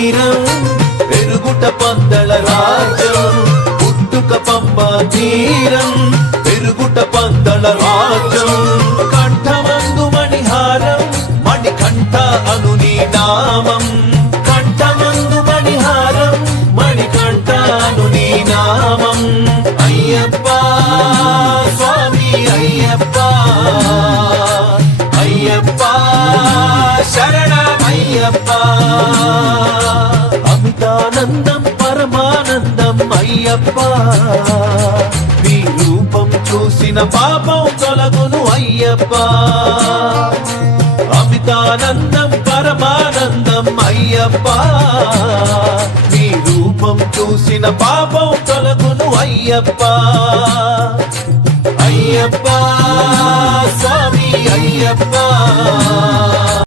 வீரம் பெருகுட்ட பந்தள ராஜம் புட்டுக்க பம்ப தீரம் பெருகுட்ட பந்தள ராஜம் கண்டமந்து மணிஹாரம் மணி கண்ட அனுனி நாமம் கண்டமந்து மணிஹாரம் மணி கண்ட அனுனி நாமம் ஐயப்பா சுவாமி ஐயப்பா అయ్యప్ప నీ రూపం చూసిన పాపం తొలగును అయ్యప్ప అమితానందం పరమానందం అయ్యప్ప నీ రూపం చూసిన పాపం తొలగును అయ్యప్ప